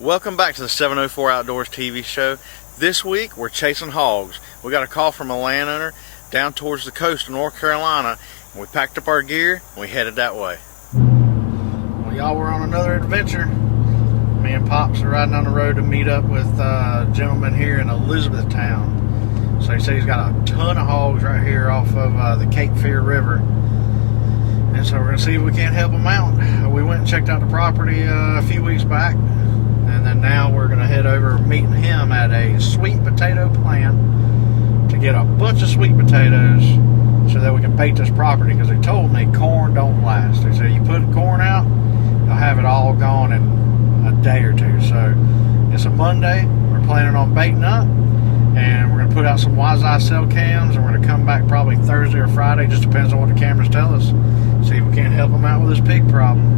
Welcome back to the 704 Outdoors TV show. This week we're chasing hogs. We got a call from a landowner down towards the coast of North Carolina, and we packed up our gear and we headed that way. Well, y'all, we're on another adventure. Me and Pops are riding on the road to meet up with a gentleman here in Elizabethtown. So he said he's got a ton of hogs right here off of the Cape Fear River. And so we're going to see if we can't help him out. We went and checked out the property a few weeks back. And then now we're going to head over meeting him at a sweet potato plant to get a bunch of sweet potatoes so that we can bait this property, because they told me corn don't last. They said you put corn out, you'll have it all gone in a day or two. So it's a Monday. We're planning on baiting up, and we're going to put out some Wi-Fi cell cams, and we're going to come back probably Thursday or Friday. Just depends on what the cameras tell us. See if we can't help him out with this pig problem.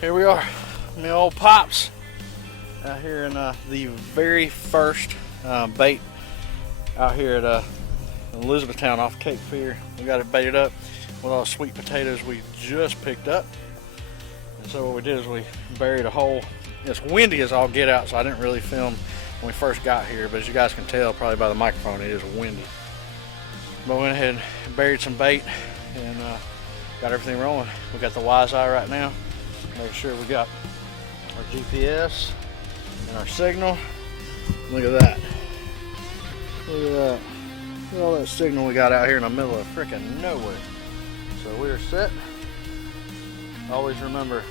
Here we are, my old Pops, out here in the very first bait out here at Elizabethtown off Cape Fear. We got it baited up with all the sweet potatoes we just picked up. And so what we did is we buried a hole. It's windy as all get out, so I didn't really film when we first got here, but as you guys can tell probably by the microphone, it is windy. But we went ahead and buried some bait and got everything rolling. We got the Wi-Fi right now. Make sure we got our GPS and our signal. Look at that. Look at that. Look at all that signal we got out here in the middle of freaking nowhere. So we're set. Always remember,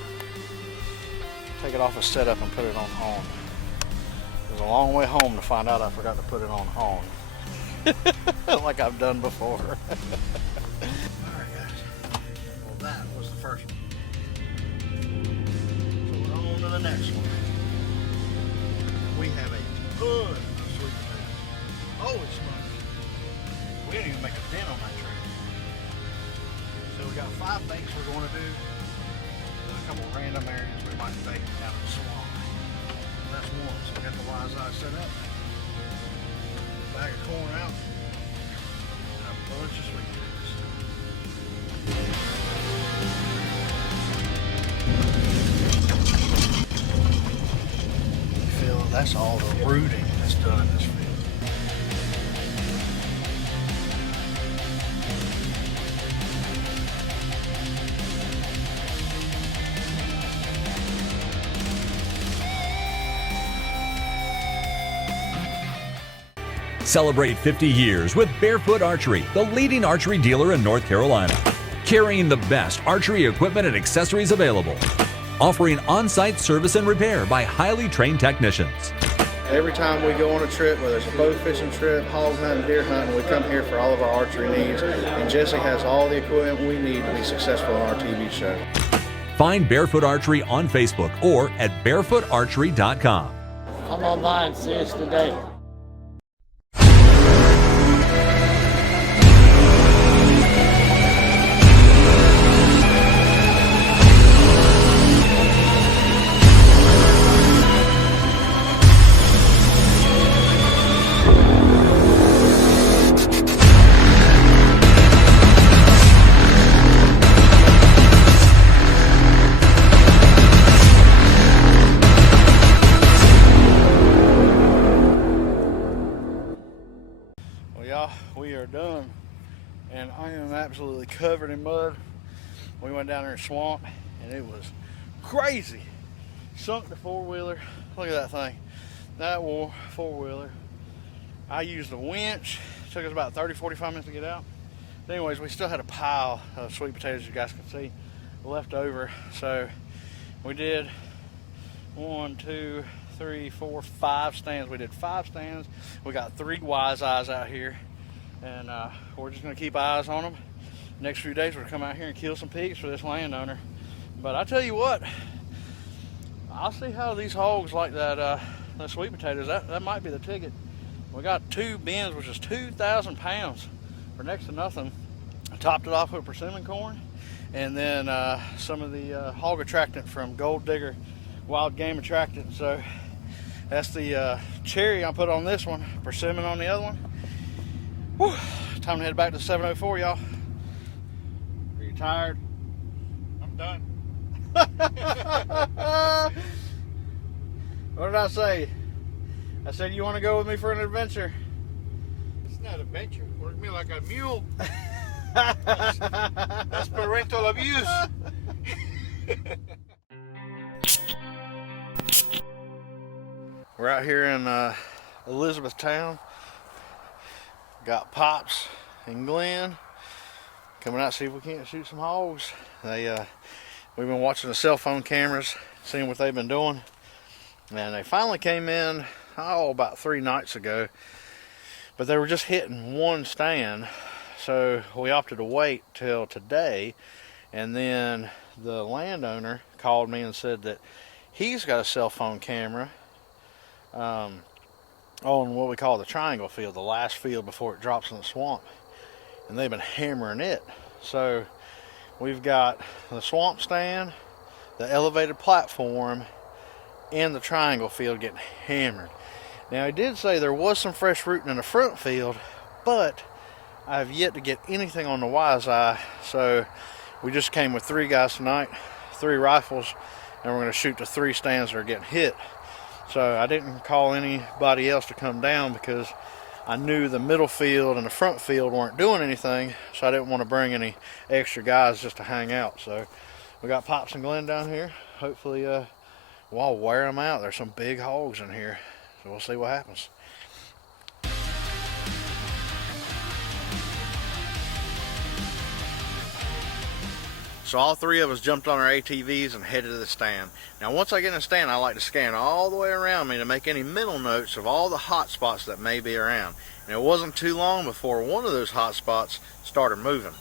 take it off of setup and put it on on. It was a long way home to find out I forgot to put it on on. Like I've done before. Alright guys. Well, that was the first one. The next one. We have a ton of sweet potatoes. Holy smokes. We didn't even make a dent on that tree. So we got 5 baits we're going to do. A couple random areas we might bait down in the swamp. That's one. So we got the Wi-Fi set up. Bag of corn out. And a bunch of sweet potatoes. That's all the rooting that's done in this field. Celebrate 50 years with Barefoot Archery, the leading archery dealer in North Carolina. Carrying the best archery equipment and accessories available. Offering on-site service and repair by highly trained technicians. Every time we go on a trip, whether it's a bow fishing trip, hog hunting, deer hunting, we come here for all of our archery needs. And Jesse has all the equipment we need to be successful on our TV show. Find Barefoot Archery on Facebook or at barefootarchery.com. Come on by and see us today. We are done, and I am absolutely covered in mud. We went down there in the swamp, and it was crazy. Sunk the four-wheeler. Look at that thing. That four-wheeler. I used a winch. It took us about 30-45 minutes to get out. But anyways, we still had a pile of sweet potatoes, you guys can see, left over. So we did 1, 2, 3, 4, 5 stands. We did 5 stands. We got 3 wise eyes out here, and we're just gonna keep eyes on them next few days we're gonna come out here and kill some pigs for this landowner. But I tell you what, I'll see how these hogs like that the sweet potatoes. That might be the ticket. We got 2 bins, which is 2,000 pounds for next to nothing. I topped it off with persimmon corn, and then some of the hog attractant from Gold Digger Wild Game Attractant. So that's the cherry I put on this one, persimmon on the other one. Whew. Time to head back to 704, y'all. Are you tired? I'm done. What did I say? I said, you want to go with me for an adventure? It's not adventure. Work me like a mule. That's parental abuse. We're out here in Elizabethtown. Got Pops and Glenn coming out to see if we can't shoot some hogs. We've been watching the cell phone cameras, seeing what they've been doing. And they finally came in, about 3 nights ago. But they were just hitting one stand. So we opted to wait till today. And then the landowner called me and said that he's got a cell phone camera on what we call the triangle field, the last field before it drops in the swamp. And they've been hammering it. So we've got the swamp stand, the elevated platform, and the triangle field getting hammered. Now, he did say there was some fresh rooting in the front field, but I have yet to get anything on the wise eye. So we just came with 3 guys tonight, 3 rifles, and we're going to shoot the 3 stands that are getting hit. So I didn't call anybody else to come down because I knew the middle field and the front field weren't doing anything, so I didn't want to bring any extra guys just to hang out. So we got Pops and Glenn down here. Hopefully we'll wear them out. There's some big hogs in here, so we'll see what happens. So all 3 of us jumped on our ATVs and headed to the stand. Now once I get in the stand, I like to scan all the way around me to make any mental notes of all the hot spots that may be around. And it wasn't too long before one of those hot spots started moving.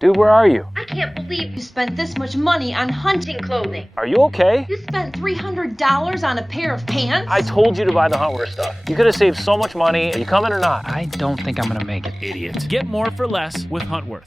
Dude, where are you? I can't believe you spent this much money on hunting clothing. Are you okay? You spent $300 on a pair of pants? I told you to buy the Huntworth stuff. You could have saved so much money. Are you coming or not? I don't think I'm gonna make it. Idiot. Get more for less with Huntworth.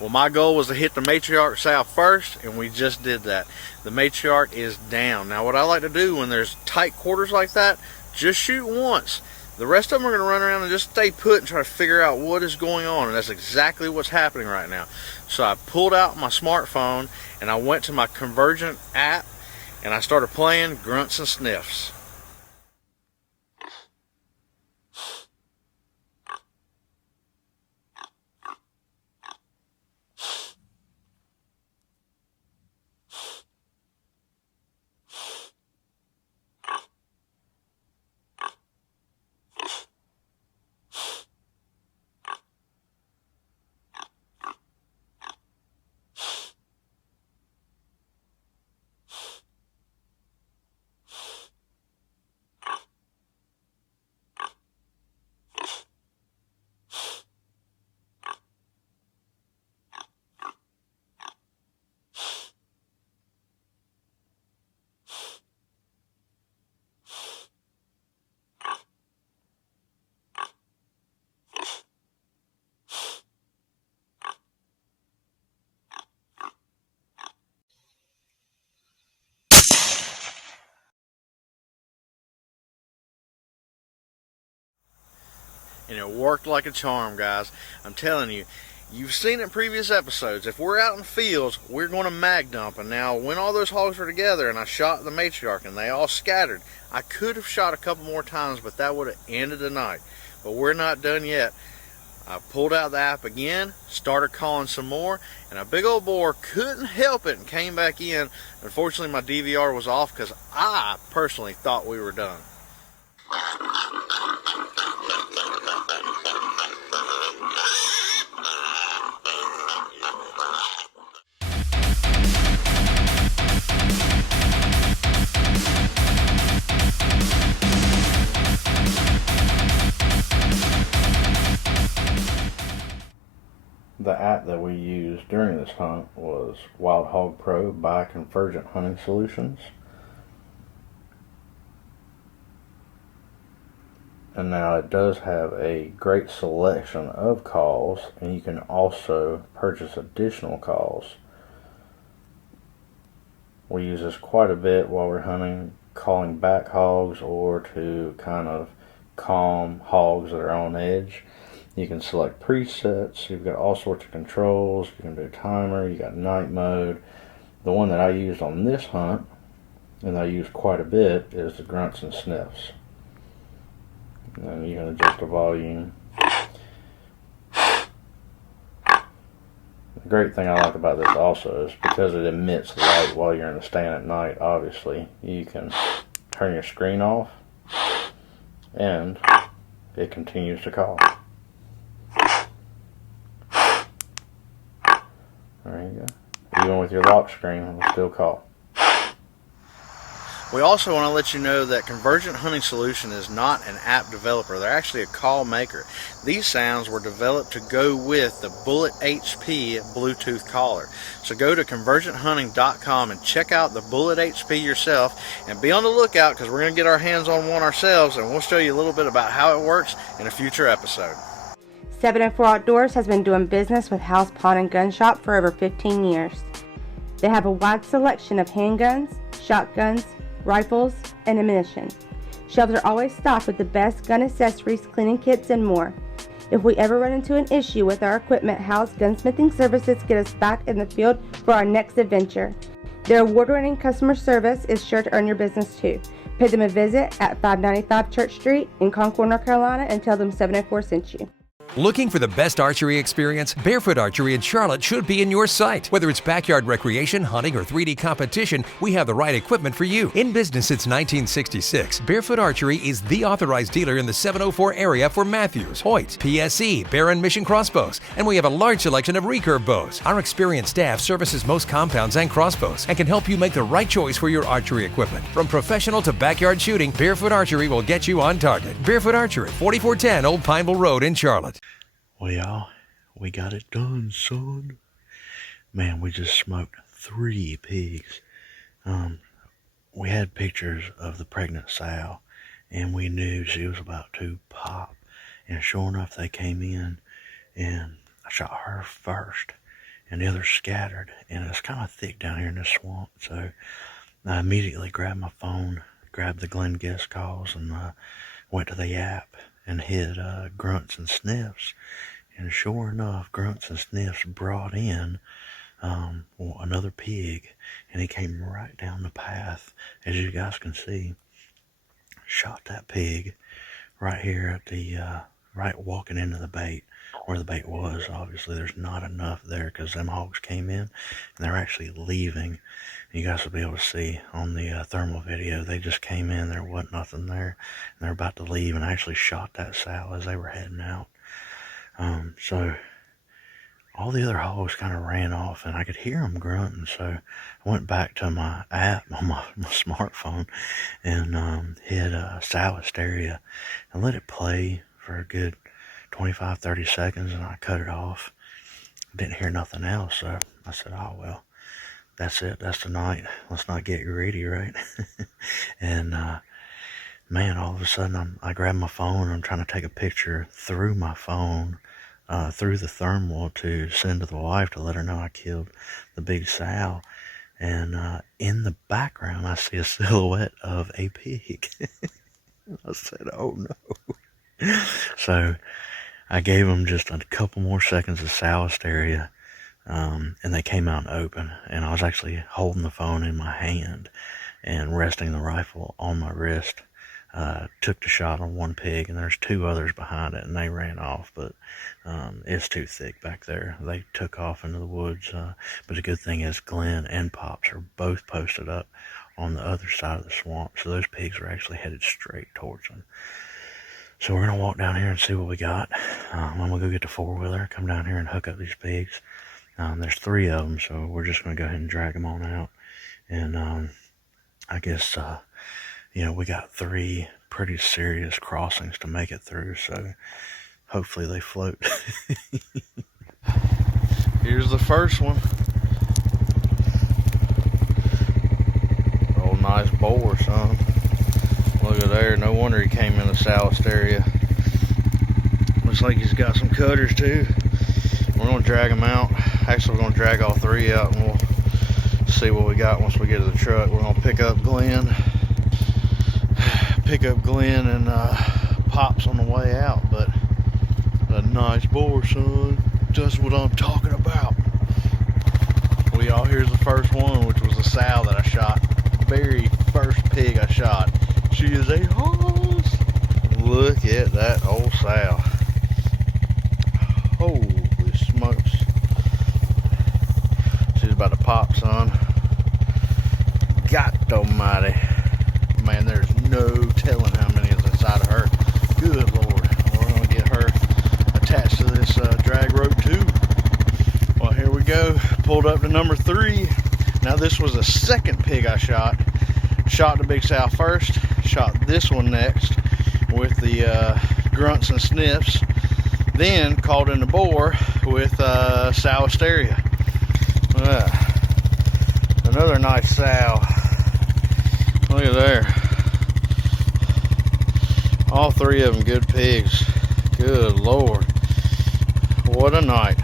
Well, my goal was to hit the matriarch sow first, and we just did that. The matriarch is down. Now, what I like to do when there's tight quarters like that, just shoot once. The rest of them are going to run around and just stay put and try to figure out what is going on, and that's exactly what's happening right now. So I pulled out my smartphone, and I went to my Convergent app, and I started playing grunts and sniffs. And it worked like a charm, guys. I'm telling you, you've seen it in previous episodes. If we're out in the fields, we're going to mag dump. And now, when all those hogs were together and I shot the matriarch and they all scattered, I could have shot a couple more times, but that would have ended the night. But we're not done yet. I pulled out the app again, started calling some more, and a big old boar couldn't help it and came back in. Unfortunately, my DVR was off because I personally thought we were done. The app that we used during this hunt was Wild Hog Pro by Convergent Hunting Solutions. And now it does have a great selection of calls, and you can also purchase additional calls. We use this quite a bit while we're hunting, calling back hogs or to kind of calm hogs that are on edge. You can select presets, you've got all sorts of controls, you can do timer, you got night mode. The one that I used on this hunt, and I use quite a bit, is the grunts and sniffs. And you can adjust the volume. The great thing I like about this also is because it emits light while you're in the stand at night, obviously, you can turn your screen off and it continues to call. There you go. Even with your lock screen, it will still call. We also want to let you know that Convergent Hunting Solution is not an app developer. They're actually a call maker. These sounds were developed to go with the Bullet HP Bluetooth collar. So go to convergenthunting.com and check out the Bullet HP yourself, and be on the lookout because we're going to get our hands on one ourselves, and we'll show you a little bit about how it works in a future episode. 704 Outdoors has been doing business with House Pawn and Gun Shop for over 15 years. They have a wide selection of handguns, shotguns, rifles, and ammunition. Shelves are always stocked with the best gun accessories, cleaning kits, and more. If we ever run into an issue with our equipment, House Gunsmithing Services get us back in the field for our next adventure. Their award-winning customer service is sure to earn your business too. Pay them a visit at 595 Church Street in Concord, North Carolina, and tell them 704 sent you. Looking for the best archery experience? Barefoot Archery in Charlotte should be in your sight. Whether it's backyard recreation, hunting, or 3D competition, we have the right equipment for you. In business since 1966, Barefoot Archery is the authorized dealer in the 704 area for Matthews, Hoyt, PSE, Barron Mission crossbows, and we have a large selection of recurve bows. Our experienced staff services most compounds and crossbows and can help you make the right choice for your archery equipment. From professional to backyard shooting, Barefoot Archery will get you on target. Barefoot Archery, 4410 Old Pineville Road in Charlotte. Well, y'all, we got it done, son. Man, we just smoked 3 pigs. We had pictures of the pregnant sow, and we knew she was about to pop. And sure enough, they came in, and I shot her first. and the others scattered. And it's kind of thick down here in the swamp. So I immediately grabbed my phone, grabbed the Glenn guest calls, and went to the app and hit grunts and sniffs. And sure enough, grunts and sniffs brought in another pig, and he came right down the path, as you guys can see. Shot that pig right here at the right walking into the bait, where the bait was. Obviously there's not enough there because them hogs came in and they're actually leaving. You guys will be able to see on the thermal video, they just came in, there wasn't nothing there, and they're about to leave, and I actually shot that sow as they were heading out. So all the other hogs kind of ran off, and I could hear them grunting. So I went back to my app on my smartphone and hit sow hysteria and let it play for a good 25-30 seconds, and I cut it off. Didn't hear nothing else, so I said, oh well, that's it, that's the night, let's not get greedy, right? And man, all of a sudden I grabbed my phone, I'm trying to take a picture through my phone, through the thermal to send to the wife to let her know I killed the big sow. And in the background I see a silhouette of a pig. I said, oh no. So I gave them just a couple more seconds of sow hysteria, and they came out and open, and I was actually holding the phone in my hand and resting the rifle on my wrist. Took the shot on one pig, and there's two others behind it, and they ran off, but it's too thick back there. They took off into the woods, but the good thing is Glenn and Pops are both posted up on the other side of the swamp, so those pigs are actually headed straight towards them. So we're going to walk down here and see what we got. I'm going to go get the four-wheeler, come down here and hook up these pigs. There's 3 of them, so we're just going to go ahead and drag them on out. And I guess, we got 3 pretty serious crossings to make it through, so hopefully they float. Here's the first one. Oh, nice boar, son. Look at there, no wonder he came in the sow hysteria. Looks like he's got some cutters too. We're gonna drag them out. Actually, we're gonna drag all 3 out, and we'll see what we got once we get to the truck. We're gonna pick up Glenn and Pops on the way out. But a nice boar, son. Just what I'm talking about. Well, y'all, here's the first one, which was the sow that I shot. Very first pig I shot. She is a Hogs. Look at that old sow. Holy smokes. She's about to pop, son. God almighty. Man, there's no telling how many is inside of her. Good Lord. We're going to get her attached to this drag rope too. Well, here we go. Pulled up to number 3. Now, this was the second pig I shot. Shot the big sow first. Shot this one next with the grunts and sniffs. Then called in the boar with sow hysteria. Another nice sow. Look at there. All 3 of them good pigs. Good Lord. What a night.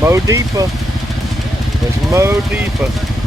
Mo deeper. Let's mow deeper.